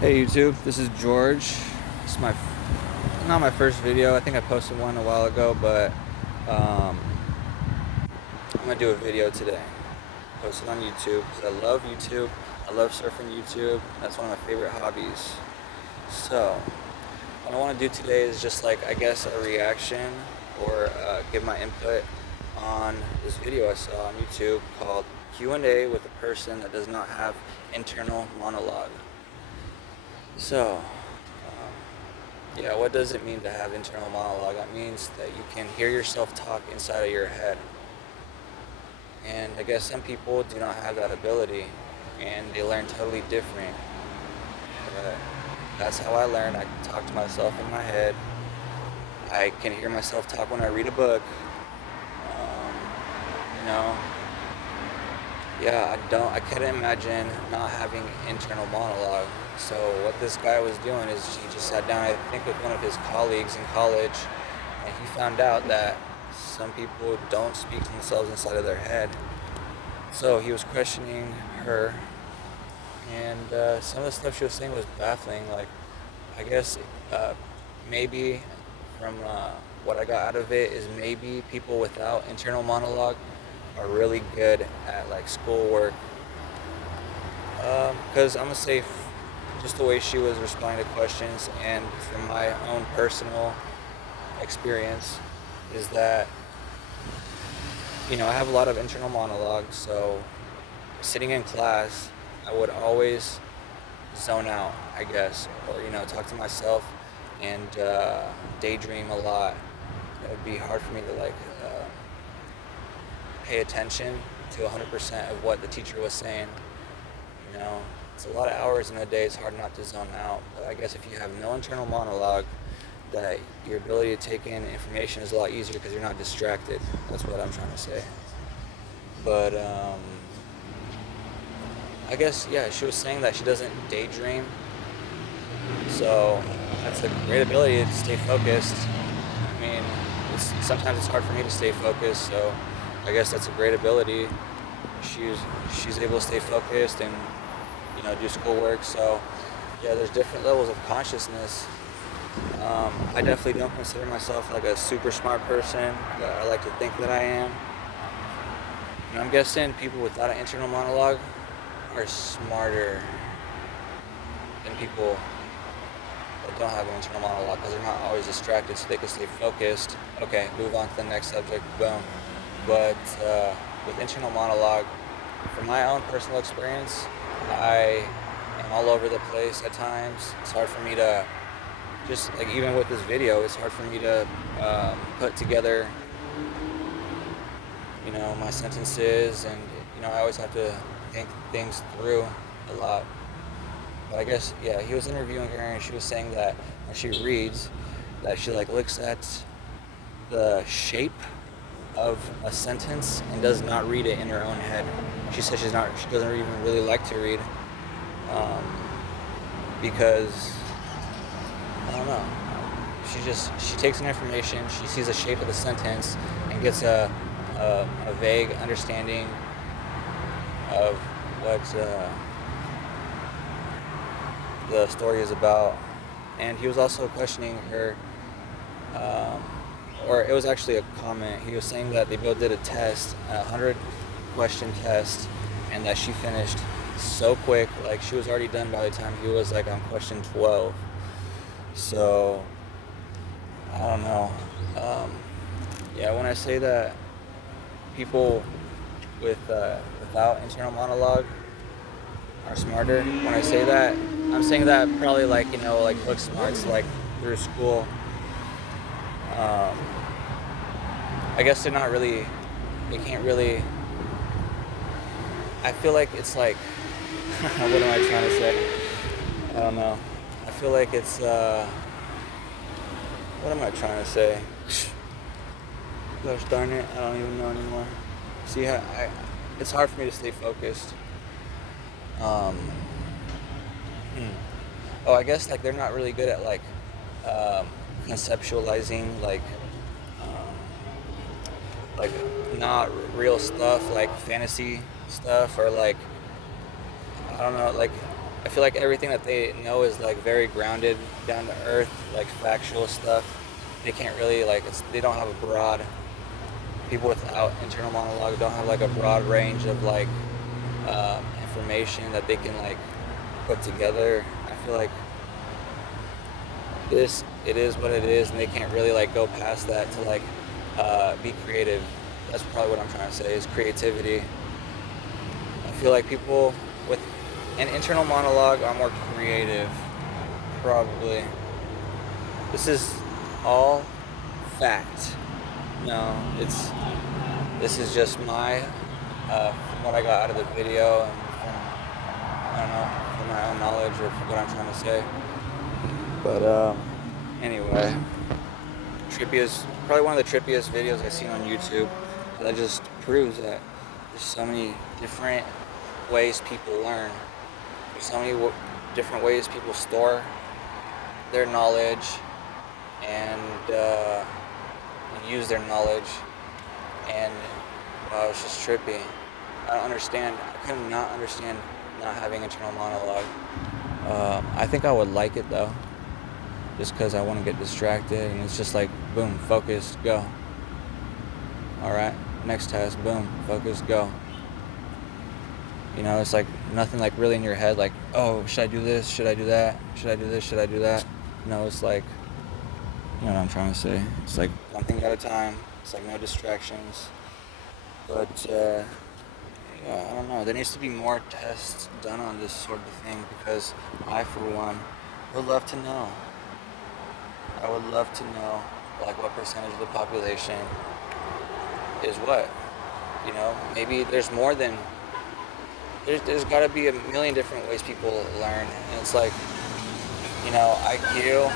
Hey YouTube, this is George. This is not my first video. I think I posted one a while ago, but I'm gonna do a video today. Post it on YouTube because I love YouTube. I love surfing YouTube. That's one of my favorite hobbies. So what I want to do today is just like I guess a reaction or give my input on this video I saw on YouTube called Q&A with a person that does not have internal monologue. So, yeah, what does it mean to have internal monologue? That means that you can hear yourself talk inside of your head. And I guess some people do not have that ability, and they learn totally different. But that's how I learn. I talk to myself in my head. I can hear myself talk when I read a book. Um, you know, yeah, I couldn't imagine not having internal monologue. So what this guy was doing is he just sat down, I think, with one of his colleagues in college, and he found out that some people don't speak to themselves inside of their head. So he was questioning her, and some of the stuff she was saying was baffling. Like, I guess maybe from what I got out of it is maybe people without internal monologue are really good at like schoolwork. Because I'm gonna say just the way she was responding to questions and from my own personal experience is that I have a lot of internal monologue. So sitting in class, I would always zone out, I guess, or talk to myself and daydream a lot. It would be hard for me to pay attention to 100% of what the teacher was saying. It's a lot of hours in a day. It's hard not to zone out. But I guess if you have no internal monologue, that your ability to take in information is a lot easier because you're not distracted. That's what I'm trying to say. But I guess, yeah, she was saying that she doesn't daydream. So that's a great ability to stay focused. I mean, sometimes it's hard for me to stay focused, so I guess that's a great ability. She's able to stay focused and do schoolwork. So yeah, there's different levels of consciousness. I definitely don't consider myself like a super smart person, but I like to think that I am. And I'm guessing people without an internal monologue are smarter than people that don't have an internal monologue because they're not always distracted, so they can stay focused. Okay, move on to the next subject. Boom. But with internal monologue, from my own personal experience, I am all over the place at times. It's hard for me to just like, even with this video, it's hard for me to put together my sentences, and I always have to think things through a lot. But I guess, yeah, he was interviewing her and she was saying that when she reads, that she like looks at the shape of a sentence and does not read it in her own head. She said she doesn't even really like to read, because I don't know. She takes in information, she sees the shape of the sentence and gets a vague understanding of what the story is about. And he was also questioning her, or it was actually a comment. He was saying that they both did a test, a 100-question test, and that she finished so quick, like she was already done by the time he was like on question 12. So I don't know. Yeah, when I say that people without internal monologue are smarter, when I say that, I'm saying that probably like book smarts, like through school. I guess they can't really, I feel like it's like, what am I trying to say? I don't know. I feel like it's, what am I trying to say? Gosh darn it, I don't even know anymore. See, it's hard for me to stay focused. Oh, I guess like they're not really good at like conceptualizing like not real stuff, like fantasy stuff, or like I don't know, like I feel like everything that they know is like very grounded, down to earth, like factual stuff. They can't really like they don't have a broad, people without internal monologue don't have like a broad range of like information that they can like put together. I feel like it is what it is, and they can't really like go past that to like be creative. That's probably what I'm trying to say is creativity. I feel like people with an internal monologue are more creative, probably. This is all fact. No, this is just my from what I got out of the video and from, I don't know, from my own knowledge or from what I'm trying to say. But anyway, Trippy is probably one of the trippiest videos I've seen on YouTube. That just proves that there's so many different ways people learn. There's so many different ways people store their knowledge and use their knowledge. And it's just trippy. I don't understand. I could not understand not having internal monologue. I think I would like it though, just because I want to get distracted, and it's just like, boom, focus, go. All right, next task, boom, focus, go. You know, it's like nothing like really in your head, like, oh, should I do this? Should I do that? Should I do this? Should I do that? No, it's like, you know what I'm trying to say. It's like one thing at a time. It's like no distractions. But yeah, I don't know. There needs to be more tests done on this sort of thing, because I, for one, would love to know. I would love to know, like, what percentage of the population is what. You know, maybe there's more than. There's got to be a million different ways people learn, and it's like, you know, IQ.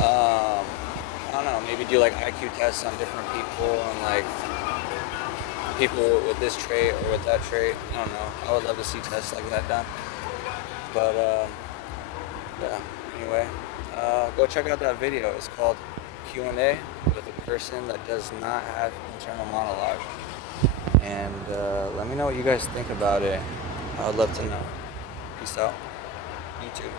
I don't know. Maybe do like IQ tests on different people, and like people with this trait or with that trait. I don't know. I would love to see tests like that done. But yeah. Anyway, go check out that video. It's called Q&A with a person that does not have internal monologue. And let me know what you guys think about it. I would love to know. Peace out. YouTube.